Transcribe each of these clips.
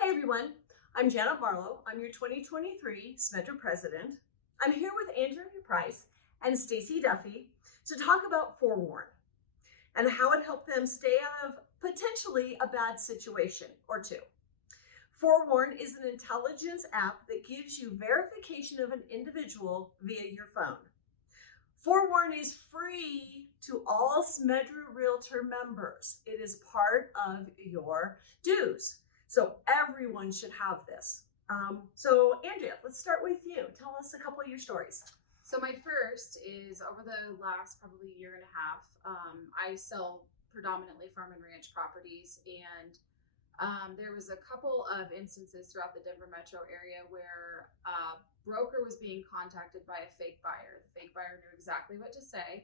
Hey everyone, I'm Janet Marlow. I'm your 2023 SMDRA President. I'm here with Andrea Price and Stacie Duffy to talk about Forewarn and how it helped them stay out of potentially a bad situation or two. Forewarn is an intelligence app that gives you verification of an individual via your phone. Forewarn is free to all SMDRA Realtor members. It is part of your dues. So everyone should have this. So Andrea, let's start with you. Tell us a couple of your stories. So my first is over the last probably year and a half. I sell predominantly farm and ranch properties, and there was a couple of instances throughout the Denver metro area where a broker was being contacted by a fake buyer. The fake buyer knew exactly what to say,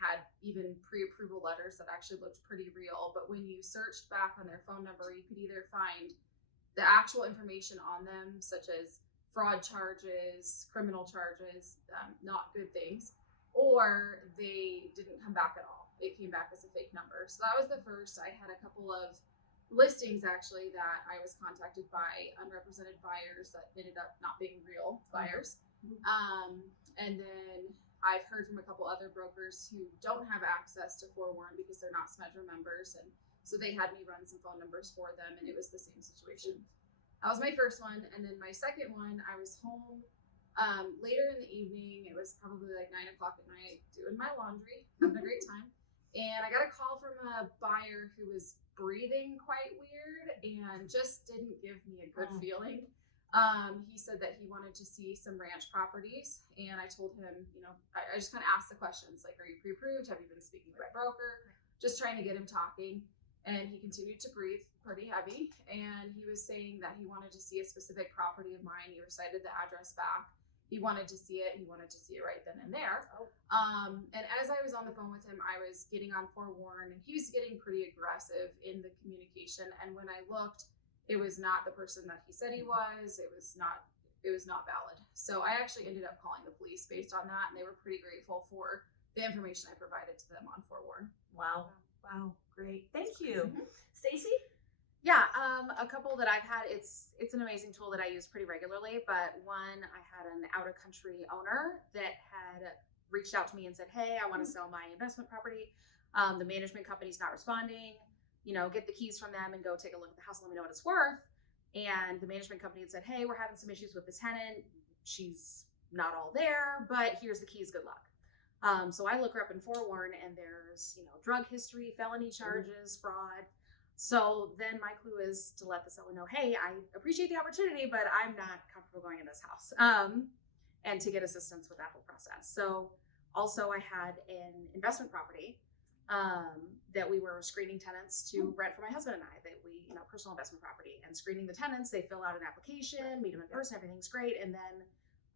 had even pre-approval letters that actually looked pretty real. But when you searched back on their phone number, you could either find the actual information on them, such as fraud charges, criminal charges, not good things, or they didn't come back at all. It came back as a fake number. So that was the first. I had a couple of listings actually that I was contacted by unrepresented buyers that ended up not being real buyers. And then I've heard from a couple other brokers who don't have access to Forewarn because they're not SMDRA members, and so they had me run some phone numbers for them, and it was the same situation. That was my first one. And then my second one, I was home later in the evening. It was probably like 9 o'clock at night, doing my laundry, having a great time. And I got a call from a buyer who was breathing quite weird and just didn't give me a good feeling. He said that he wanted to see some ranch properties, and I told him, I just kind of asked the questions like, are you pre-approved? Have you been speaking with a broker? Just trying to get him talking. And he continued to breathe pretty heavy, and he was saying that he wanted to see a specific property of mine. He recited the address back. He wanted to see it. He wanted to see it right then and there. And as I was on the phone with him, I was getting on Forewarn, and he was getting pretty aggressive in the communication. And when I looked, it was not the person that he said he was. It was not valid. So I actually ended up calling the police based on that, and they were pretty grateful for the information I provided to them on Forewarn. Wow. Great. Thank you. Stacie? Yeah, a couple that I've had, it's an amazing tool that I use pretty regularly, but one, I had an out of country owner that had reached out to me and said, hey, I want to sell my investment property. The management company's not responding, get the keys from them and go take a look at the house and let me know what it's worth. And the management company had said, hey, we're having some issues with the tenant. She's not all there, but here's the keys, good luck. So I look her up in Forewarn, and there's, drug history, felony charges, fraud. So then my clue is to let the seller know, hey, I appreciate the opportunity, but I'm not comfortable going in this house, and to get assistance with that whole process. So also I had an investment property that we were screening tenants to rent for my husband and I, that we, personal investment property, and screening the tenants. They fill out an application, meet them in person, everything's great. And then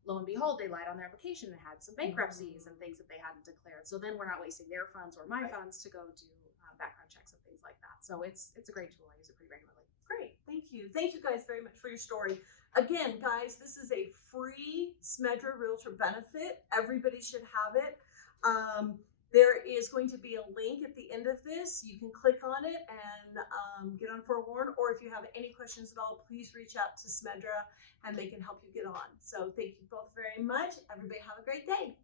lo and behold, they lied on their application and had some bankruptcies and things that they hadn't declared. So then we're not wasting their funds or my funds to go do background checks and things like that. So it's a great tool. I use it pretty regularly. Great. Thank you. Thank you guys very much for your story. Again, guys, this is a free SMDRA Realtor benefit. Everybody should have it. There is going to be a link at the end of this. You can click on it and get on Forewarn, or if you have any questions at all, please reach out to SMDRA and they can help you get on. So thank you both very much. Everybody have a great day.